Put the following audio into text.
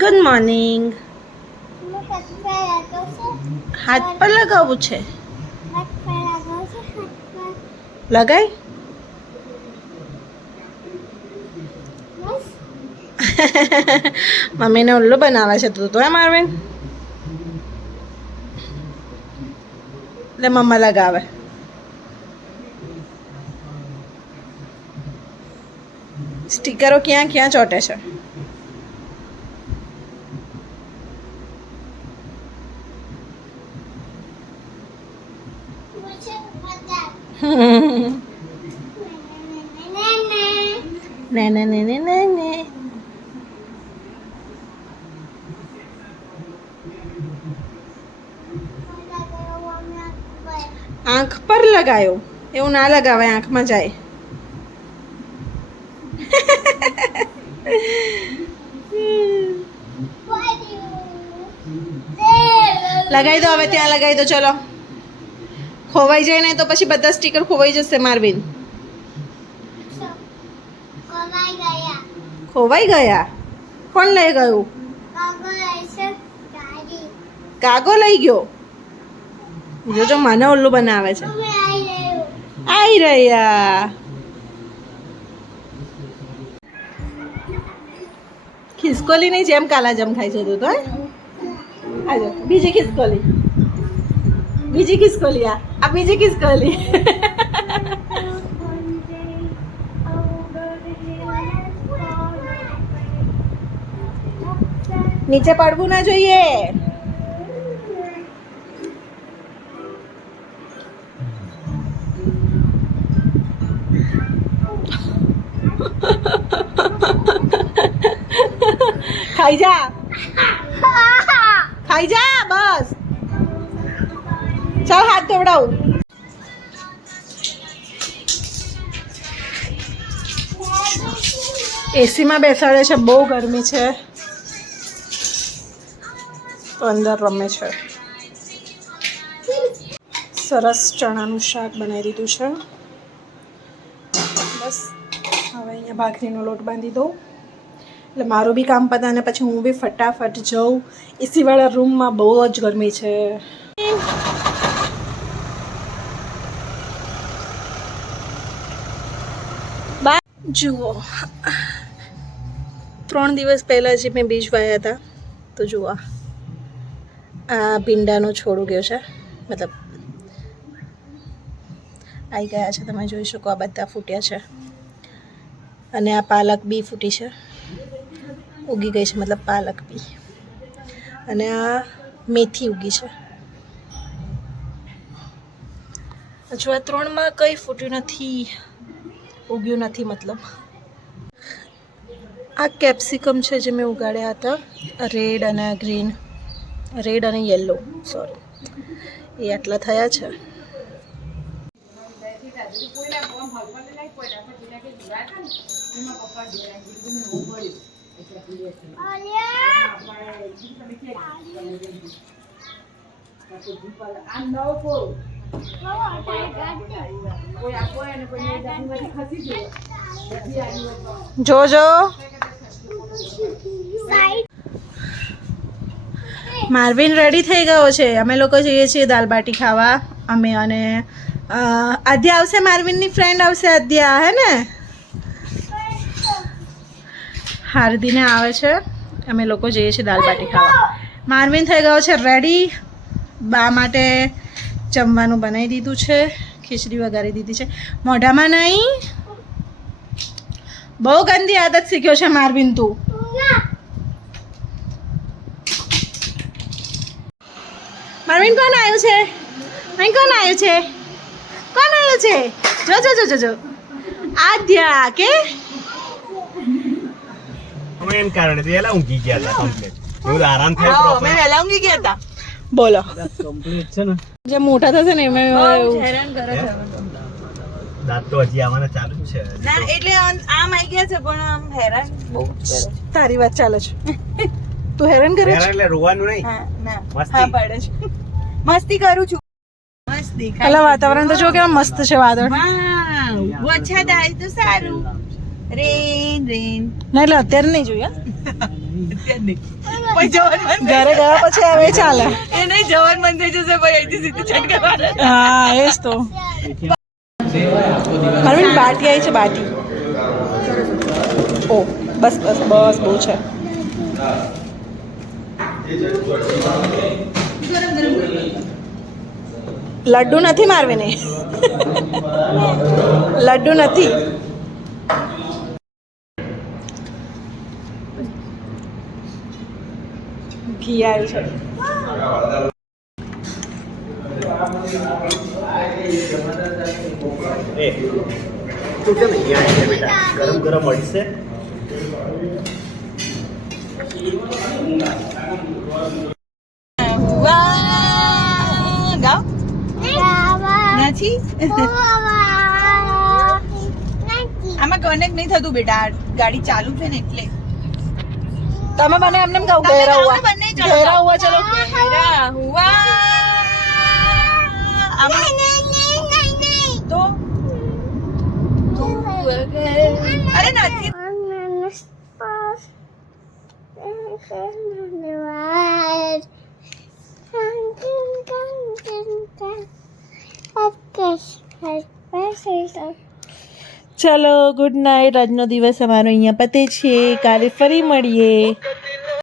Good morning. હાથ પર લગાવવું છે. લગાય. મમ્મીને ઉલ્લુ બનાવે છે તું તો એમ આરવીન. એટલે મમ્મા લગાવે. સ્ટીકરો ક્યાં ક્યાં ચોટે છે. ને ને ને ને ને ને. આંખ પર લગાયો. એવું ના લગાવાય, આંખમાં જાય. લગાવી દો હવે, ત્યાં લગાવી દો. ચલો, ખોવાઈ જાય ને તો પછી બધા સ્ટીકર ખોવાઈ જશે મારવીન. ખોવાઈ ગયા? કોણ લઈ ગયું? કાગો લઈ ગયો. જો મને ઉલ્લુ બનાવે છે. આઈ રહ્યા. ખિસકોલીની જેમ કાલાજામ ખાઈ છે તું તો. આજો બીજી ખિસકોલી. બીજી ખિસકોલી. આ બીજી ખિસકોલી. નીચે પડવું ના જોઈએ. ખાઈ જા. ખાઈ જા બસ. ચાલ હાથ ધોવડાવું. એસીમાં બેસાડે છે, બહુ ગરમી છે તો અંદર રમે છે. સરસ ચણાનું શાક બનાવી દીધું છે. બસ હવે અહીંયા ભાખરીનો લોટ બાંધી દઉં એટલે મારું બી કામ પતા અને પછી હું બી ફટાફટ જાઉં. એસીવાળા રૂમમાં બહુ જ ગરમી છે. જુઓ, 3 દિવસ પહેલાં જે મેં બીજ વાયા હતા તો જુઓ આ ભીંડાનો છોડ ઉગ્યો છે, મતલબ આવી ગયા છે. તમે જોઈ શકો આ બધા ફૂટ્યા છે. અને આ પાલક બી ફૂટી છે, ઉગી ગઈ છે, મતલબ પાલક બી. અને આ મેથી ઉગી છે. હજુ આ 3માં કંઈ ફૂટ્યું નથી, ઉગ્યું નથી. મતલબ આ કેપ્સિકમ છે જે મેં ઉગાડ્યા હતા, રેડ અને ગ્રીન, રેડ અને યલો, સોરી, એ આટલા થયા છે. જોજો માર્વિન રેડી થઈ ગયો છે. અમે લોકો જઈએ છીએ દાલ બાટી ખાવા. અમે અને આદ્યા આવશે, માર્વિનની ફ્રેન્ડ આવશે આદ્યા, હે ને? હાર્દીને આવે છે. અમે લોકો જઈએ છીએ દાલ બાટી ખાવા. માર્વિન થઈ ગયો છે રેડી. બા માટે જમવાનું બનાવી દીધું છે, ખીચડી વઘારી દીધી છે. મોઢામાં નહીં, બહુ ગંદી આદત શીખ્યો છે માર્વિન તું. માર્વિન કોણ આવ્યું છે? અહીં કોણ આવ્યું છે? કોણ આવ્યું છે? જો જો જો જો જો આદ્યા કે અમે એમ કારણે વેલા ઊંઘી ગયા હતા કમ્પ્લીટ. એવું આરામ થાય પ્રોપર. અમે વેલા ઊંઘી ગયા હતા. બોલો કમ્પ્લીટ છે ને. જે મોટા થશે ને એમાં હેરાન કરે છે. દાંત તો હજી આવવાના ચાલુ જ છે. ના એટલે આમ આવી ગયા છે પણ આમ હેરાન બહુ કરે. તારી વાત ચાલે છે. તું હેરાન કરે છે એટલે રોવાનું નહીં. હા ના મસ્તી. હા પાડે છે. મસ્તી કરું છું. મસ્તી. પેલા વાતાવરણ તો જો કેવા મસ્ત છે. વાદળ વરસાદ આવે તો સારું. રેન રેન ના એટલે અત્યારે નહીં જોયા. ઘરે ગયા પછી હવે ચાલે એ નહીં જવાન મન થઈ જશે ભાઈ અહીંથી સીધી છટકે મારે હા એ જ તો મારી બાટી આવી છે બાટી ઓ બસ બસ બસ બહુ છે લડ્ડુ નથી મારવી ને લડ્ડુ નથી ઘી આવ્યું છે એ તું કેમ અહીંયા આવી છે બેટા ગરમ ગરમ મળશે ગાવ નથી આમાં કનેક્ટ નહીં થતું બેટા ગાડી ચાલુ છે ને એટલે તમે મને એમને કહું ગહેરા હુઆ બંને ગહેરા હુઆ ચલો ગહેરા હુઆ આમાં તો અરે નથી ચલો ગુડ નાઇટ આજનો દિવસ અમારો અહીંયા પતે છે કાલે ફરી મળીએ